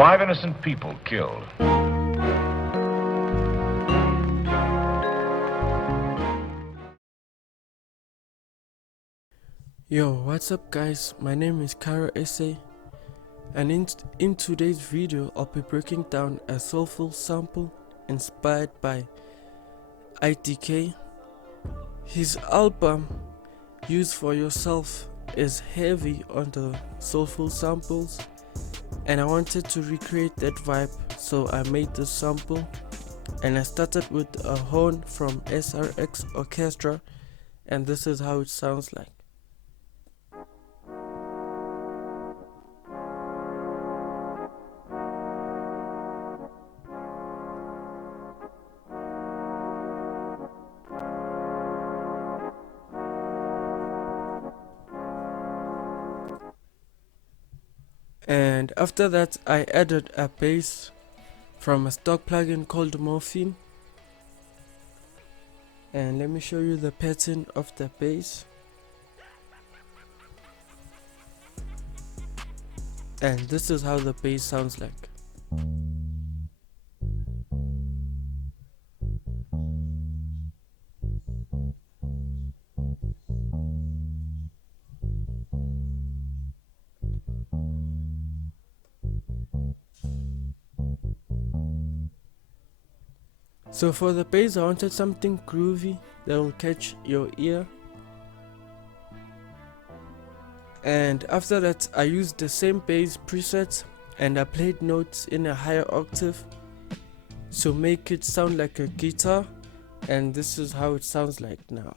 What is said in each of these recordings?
5 innocent people killed. Yo, what's up guys, my name is Kara SA, and in today's video I'll be breaking down a soulful sample inspired by IDK. His album Use For Yourself is heavy on the soulful samples, and I wanted to recreate that vibe, so I made this sample. And I started with a horn from SRX Orchestra, and this is how it sounds like. And after that I added a bass from a stock plugin called Morphine, and let me show you the pattern of the bass. And this is how the bass sounds like. So for the bass I wanted something groovy that will catch your ear, and after that I used the same bass preset and I played notes in a higher octave to make it sound like a guitar, and this is how it sounds like now.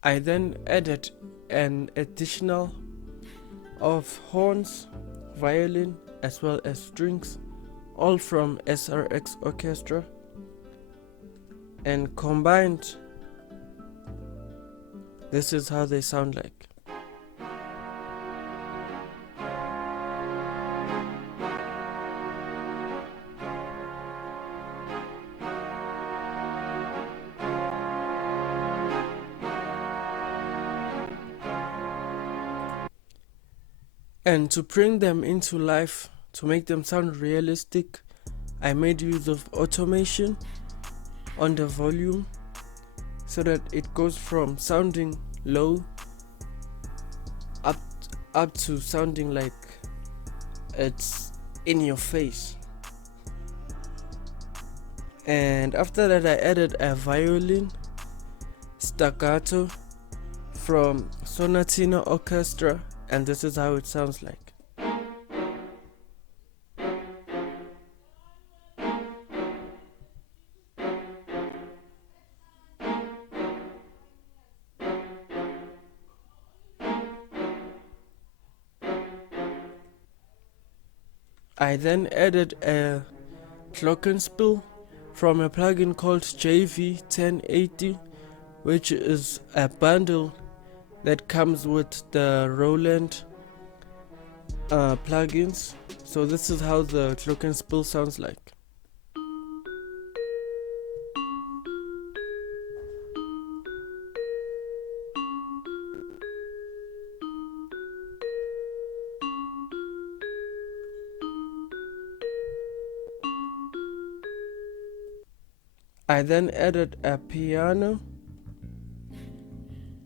I then added an additional of horns, violin as well as strings, all from SRX Orchestra, and combined, this is how they sound like. And to bring them into life, to make them sound realistic, I made use of automation on the volume so that it goes from sounding low up to sounding like it's in your face. And after that I added a violin staccato from Sonatina Orchestra, and this is how it sounds like. I then added a Glockenspiel from a plugin called JV1080, which is a bundle that comes with the Roland plugins. So this is how the Glockenspiel sounds like. I then added a piano.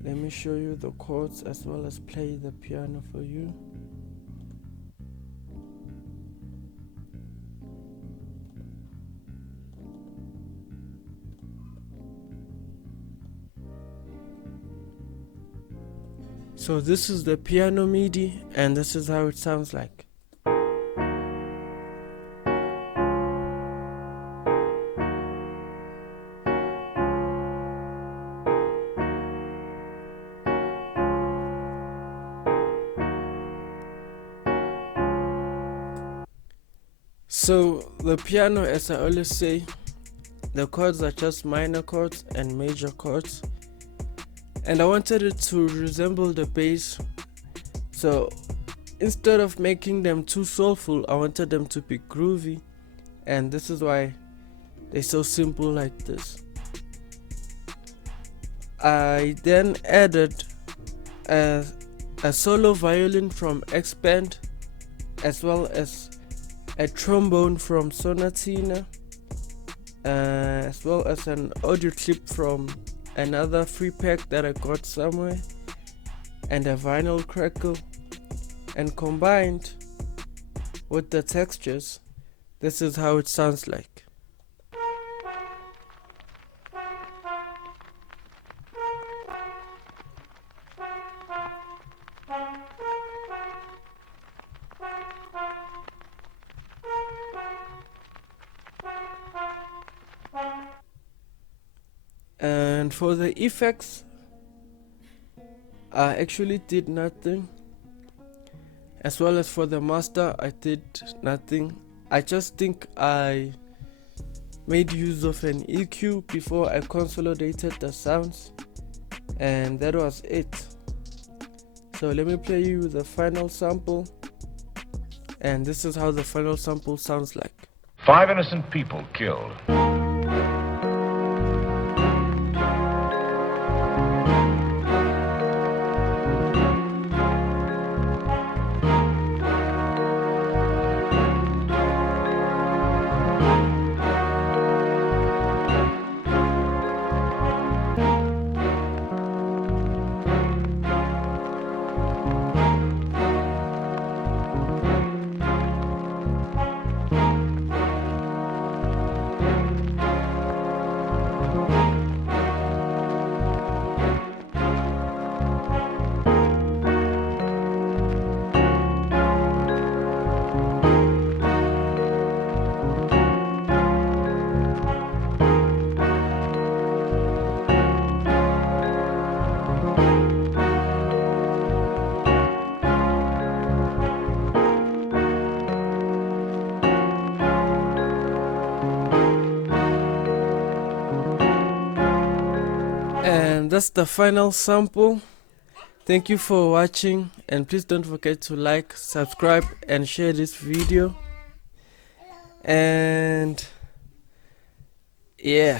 Let me show you the chords as well as play the piano for you. So this is the piano MIDI, and this is how it sounds like. So the piano, as I always say, the chords are just minor chords and major chords, and I wanted it to resemble the bass, so instead of making them too soulful, I wanted them to be groovy, and this is why they're so simple like this. I then added a solo violin from Expand, as well as a trombone from Sonatina, as well as an audio clip from another free pack that I got somewhere, and a vinyl crackle. And combined with the textures, this is how it sounds like. And for the effects, I actually did nothing. As well as for the master, I did nothing. I just think I made use of an EQ before I consolidated the sounds, and that was it. So let me play you the final sample, and this is how the final sample sounds like. 5 innocent people killed. And that's the final sample. Thank you for watching, and please don't forget to like, subscribe, and share this video. And yeah.